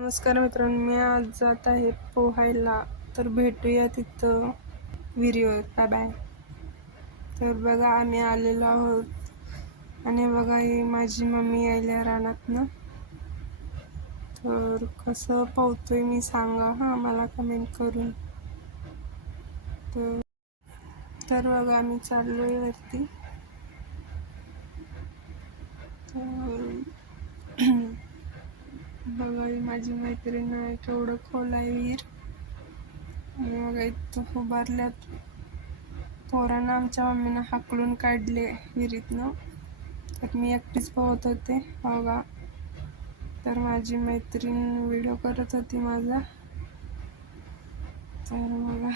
नमस्कार मित्रांनो, मी आज जात आहे पोहायला. तर भेटूया तिथं विहिरीवर. Bye bye. तर बघा आम्ही आलेलो आहोत आणि बघा ही माझी मम्मी यायला रानातनं. तर कसं पोहतोय मी सांगा मला कमेंट करून. तर बघा आम्ही चाललोय वरती. बघा ही माझी मैत्रीण आहे, केवढं खोल आहे विहीर. आणि बघा इथं उभारल्यात पोरांना आमच्या मम्मीनं हाकलून काढले विहिरीतनं. तर मी एकटीच पोहत होते बघा. तर माझी मैत्रीण व्हिडिओ करत होती माझा. तर बघा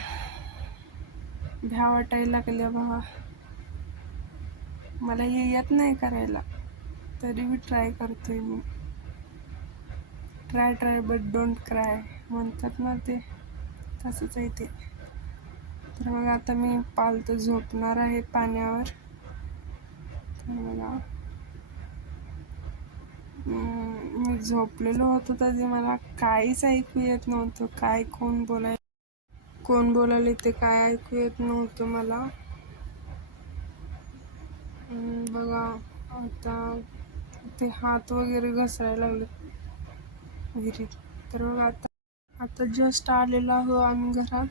भ्या वाटायला लागल्या बघा. मला हे येत नाही करायला, तरी मी ट्राय करतोय. मी ट्राय बट डोंट क्राय म्हणतात ना, ते तसंच आहे ते. तर मग आता मी पालतं झोपणार आहे पाण्यावर. तर बघा मी झोपलेलो होतो तर ते मला काहीच ऐकू येत नव्हतं. कोण बोलायला ते काय ऐकू येत नव्हतं मला. बघा आता ते हात वगैरे घसरायला लागले विहिरीत. तर बघा आता जस्ट आलेलो आहो आम्ही घरात.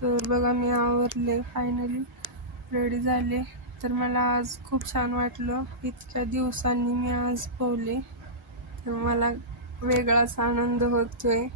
तर बघा मी आवरले, फायनली रेडी झाले. तर मला आज खूप छान वाटलं. इतक्या दिवसांनी मी आज पोहले, तर मला वेगळाच आनंद होतोय.